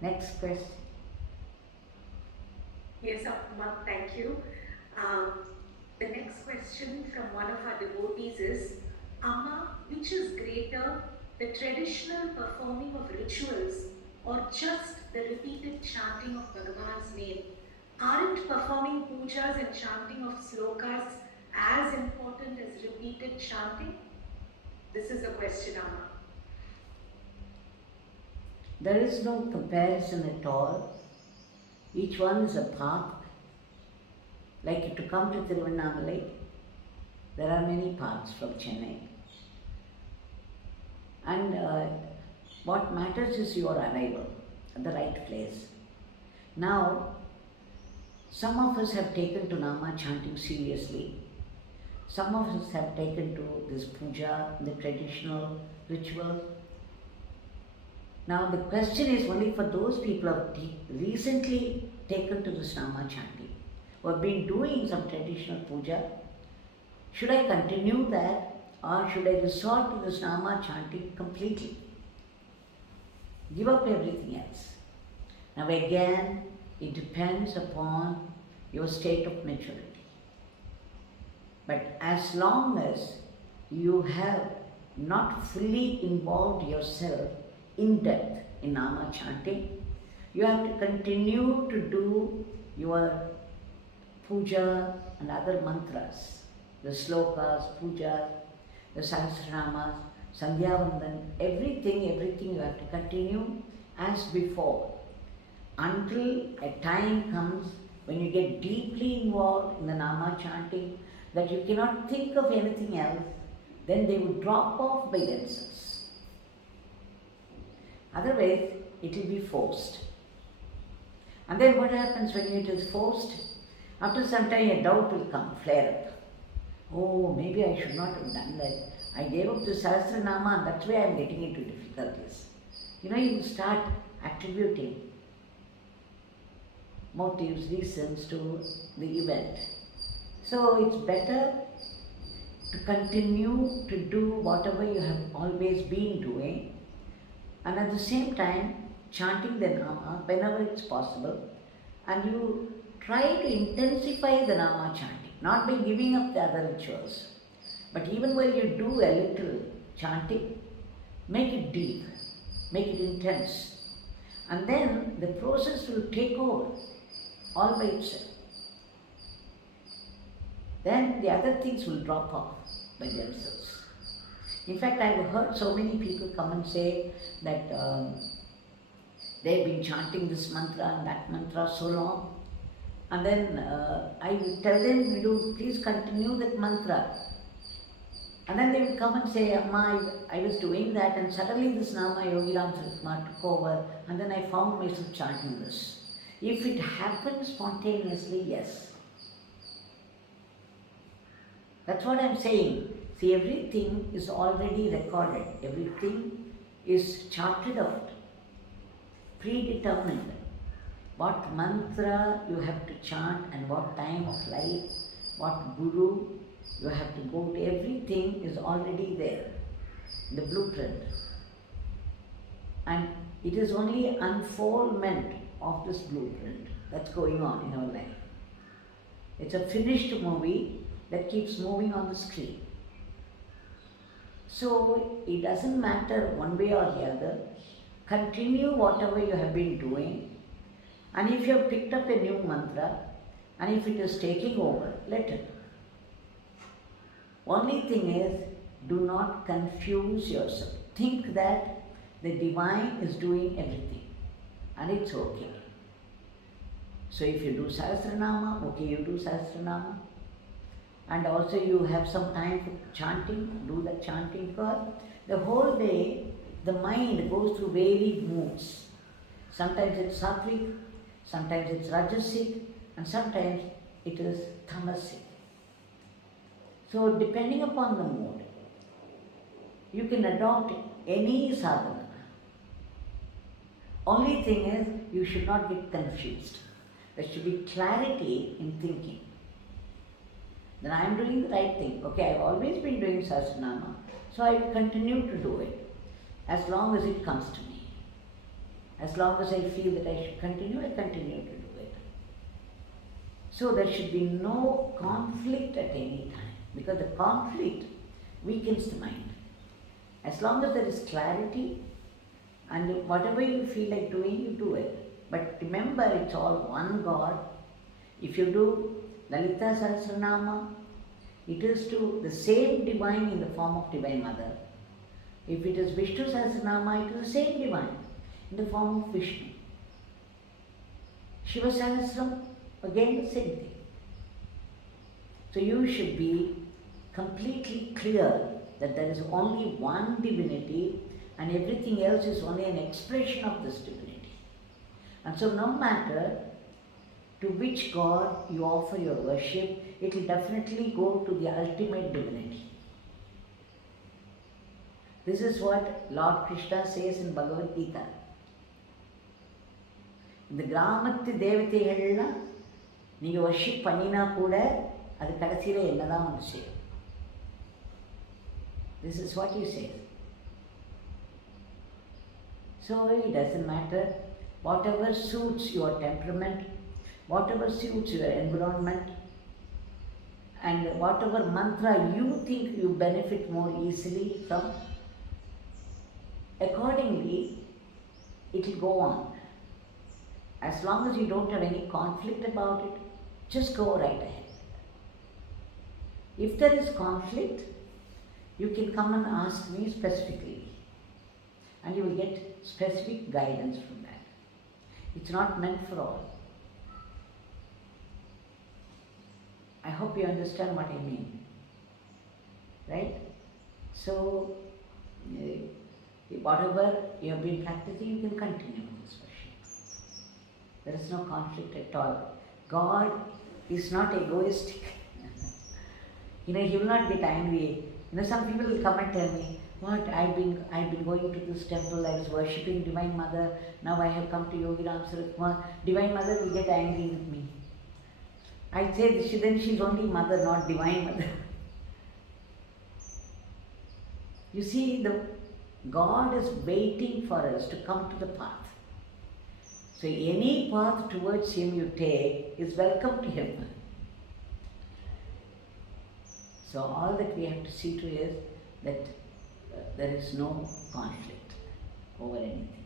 Next question. Yes, Amma, thank you. Um, the next question from one of our devotees is, Amma, which is greater, the traditional performing of rituals or just the repeated chanting of Bhagavan's name? Aren't performing pujas and chanting of slokas as important as repeated chanting? This is a question, Amma. There is no comparison at all. Each one is a path. Like to come to Tiruvannamalai, there are many paths from Chennai. And what matters is your arrival at the right place. Now, some of us have taken to Nama chanting seriously. Some of us have taken to this puja, the traditional ritual. Now the question is only for those people who have recently taken to this Nama chanting, who have been doing some traditional puja. Should I continue that, or should I resort to this Nama chanting completely? Give up everything else. Now again, it depends upon your state of maturity. But as long as you have not fully involved yourself in depth in Nama chanting, you have to continue to do your puja and other mantras, the slokas, puja, the Sahasranamas, Sandhyavandan, everything you have to continue as before until a time comes when you get deeply involved in the Nama chanting that you cannot think of anything else, then they would drop off by themselves. Otherwise, it will be forced. And then what happens when it is forced? After some time, a doubt will come, flare up. Oh, maybe I should not have done that. I gave up the Sahasranama and that's why I am getting into difficulties. You know, you start attributing motives, reasons to the event. So it's better to continue to do whatever you have always been doing, and at the same time chanting the Nama whenever it's possible, and you try to intensify the Nama chanting, not by giving up the other rituals, but even while you do a little chanting, make it deep, make it intense, and then the process will take over all by itself. Then the other things will drop off by themselves. In fact, I've heard so many people come and say that they've been chanting this mantra and that mantra so long, and then I will tell them, you please continue that mantra. And then they will come and say, Amma, I was doing that and suddenly this Nama Yogi Ramsuratkumar took over and then I found myself chanting this. If it happens spontaneously, yes. That's what I'm saying. See, everything is already recorded. Everything is charted out, predetermined. What mantra you have to chant and what time of life, what guru you have to go to, everything is already there, the blueprint. And it is only unfoldment of this blueprint that's going on in our life. It's a finished movie that keeps moving on the screen. So it doesn't matter one way or the other. Continue whatever you have been doing, and if you have picked up a new mantra and if it is taking over, let it. Only thing is, do not confuse yourself. Think that the divine is doing everything and it's okay. So if you do Sahasranama, okay, you do Sahasranama. And also you have some time for chanting, do the chanting for the whole day. The mind goes through varied moods. Sometimes it's sattvic, sometimes it's rajasic, and sometimes it is tamasic. So depending upon the mood, you can adopt any sadhana. Only thing is, you should not get confused. There should be clarity in thinking. Then I am doing the right thing. Okay, I have always been doing Sahasranama, so I will continue to do it as long as it comes to me. As long as I feel that I should continue, I continue to do it. So there should be no conflict at any time, because the conflict weakens the mind. As long as there is clarity and whatever you feel like doing, you do it. But remember, it's all one God. If you do Lalita Sahasranama, it is to the same divine in the form of Divine Mother. If it is Vishnu Sahasranama, it is the same divine in the form of Vishnu. Shiva Sahasram, again the same thing. So you should be completely clear that there is only one divinity and everything else is only an expression of this divinity. And so no matter to which God you offer your worship, it will definitely go to the ultimate divinity. This is what Lord Krishna says in Bhagavad Gita. இந்த கிராமத்து தேவதைகள்லாம் நீங்கள் worship பண்ணினா கூட அது கடைசியில் என்ன தான் வந்து செய்யும். This is what he says. So it doesn't matter. Whatever suits your temperament, whatever suits your environment, and whatever mantra you think you benefit more easily from, accordingly it will go on. As long as you don't have any conflict about it, just go right ahead. If there is conflict, you can come and ask me specifically, and you will get specific guidance from that. It's not meant for all. I hope you understand what I mean, right? So, whatever you have been practicing, you can continue with this worship. There is no conflict at all. God is not egoistic. He will not get angry. Some people will come and tell me, what, I've been going to this temple, I was worshipping Divine Mother, now I have come to Yogi Ramsuratkumar, Divine Mother will get angry with me. I say, then she's only Mother, not Divine Mother. You see, God is waiting for us to come to the path. So any path towards Him you take is welcome to Him. So all that we have to see to is that there is no conflict over anything.